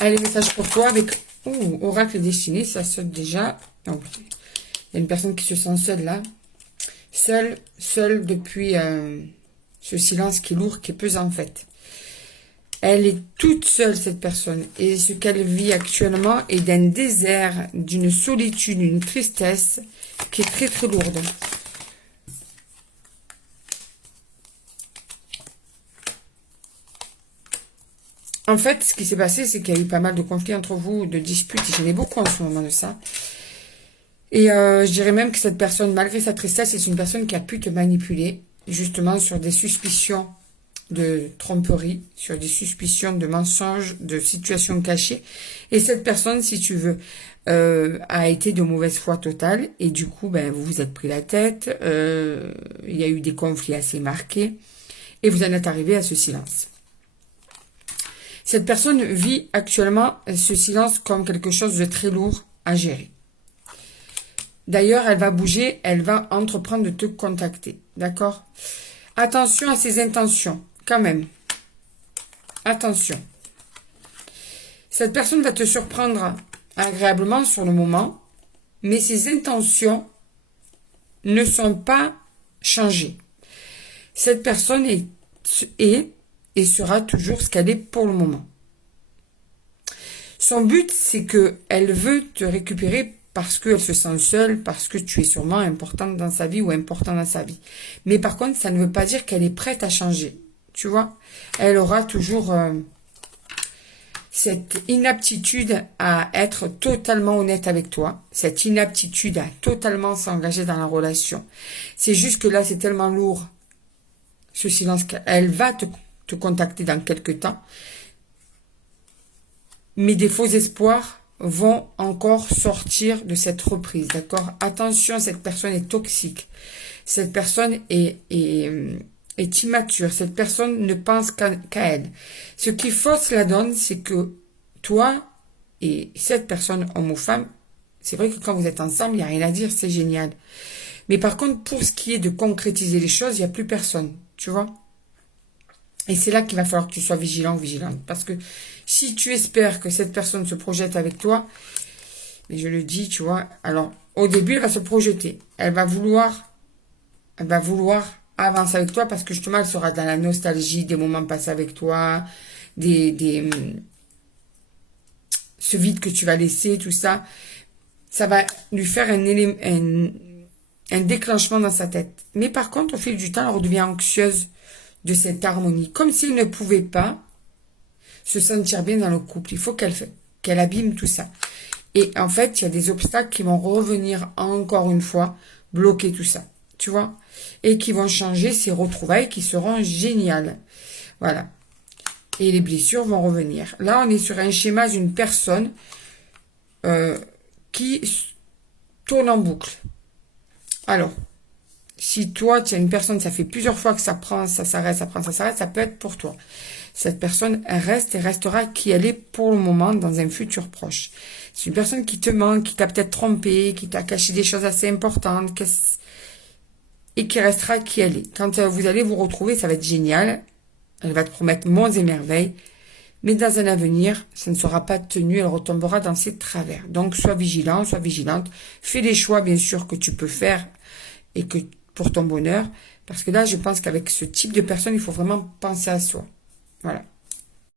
Allez, message pour toi avec oracle destiné, ça saute déjà. Oh, il y a une personne qui se sent seule là. Seule depuis ce silence qui est lourd, qui est pesant en fait. Elle est toute seule, cette personne. Et ce qu'elle vit actuellement est d'un désert, d'une solitude, d'une tristesse qui est très très lourde. En fait, ce qui s'est passé, c'est qu'il y a eu pas mal de conflits entre vous, de disputes. Et j'en ai beaucoup en ce moment de ça. Et je dirais même que cette personne, malgré sa tristesse, c'est une personne qui a pu te manipuler, justement sur des suspicions de tromperie, sur des suspicions de mensonges, de situations cachées. Et cette personne, si tu veux, a été de mauvaise foi totale. Et du coup, ben, vous vous êtes pris la tête. Il y a eu des conflits assez marqués. Et vous en êtes arrivé à ce silence. Cette personne vit actuellement ce silence comme quelque chose de très lourd à gérer. D'ailleurs, elle va bouger, elle va entreprendre de te contacter. D'accord? Attention à ses intentions, quand même. Attention. Cette personne va te surprendre agréablement sur le moment, mais ses intentions ne sont pas changées. Cette personne est et sera toujours ce qu'elle est pour le moment. Son but, c'est qu'elle veut te récupérer parce qu'elle se sent seule, parce que tu es sûrement importante dans sa vie ou important dans sa vie. Mais par contre, ça ne veut pas dire qu'elle est prête à changer. Tu vois? Elle aura toujours cette inaptitude à être totalement honnête avec toi. Cette inaptitude à totalement s'engager dans la relation. C'est juste que là, c'est tellement lourd, ce silence, qu'elle va te contacter dans quelques temps. Mais des faux espoirs vont encore sortir de cette reprise, d'accord? Attention, cette personne est toxique. Cette personne est immature. Cette personne ne pense qu'à elle. Ce qui fausse la donne, c'est que toi et cette personne, homme ou femme, c'est vrai que quand vous êtes ensemble, il n'y a rien à dire, c'est génial. Mais par contre, pour ce qui est de concrétiser les choses, il n'y a plus personne, tu vois? Et c'est là qu'il va falloir que tu sois vigilant ou vigilante. Parce que si tu espères que cette personne se projette avec toi, mais je le dis, tu vois, alors au début, elle va se projeter. Elle va vouloir avancer avec toi parce que justement, elle sera dans la nostalgie des moments passés avec toi, ce vide que tu vas laisser, tout ça. Ça va lui faire un déclenchement dans sa tête. Mais par contre, au fil du temps, elle redevient anxieuse de cette harmonie, comme s'il ne pouvait pas se sentir bien dans le couple. Il faut qu'elle abîme tout ça. Et en fait, il y a des obstacles qui vont revenir encore une fois, bloquer tout ça, tu vois, et qui vont changer ces retrouvailles qui seront géniales. Voilà. Et les blessures vont revenir. Là, on est sur un schéma d'une personne qui tourne en boucle. Alors, si toi, tu as une personne, ça fait plusieurs fois que ça prend, ça s'arrête, ça prend, ça s'arrête, ça peut être pour toi. Cette personne, elle reste et restera qui elle est pour le moment dans un futur proche. C'est une personne qui te manque, qui t'a peut-être trompé, qui t'a caché des choses assez importantes et qui restera qui elle est. Quand vous allez vous retrouver, ça va être génial. Elle va te promettre monts et merveilles. Mais dans un avenir, ça ne sera pas tenu, elle retombera dans ses travers. Donc, sois vigilant, sois vigilante. Fais les choix, bien sûr, que tu peux faire et que pour ton bonheur. Parce que là, je pense qu'avec ce type de personne, il faut vraiment penser à soi. Voilà.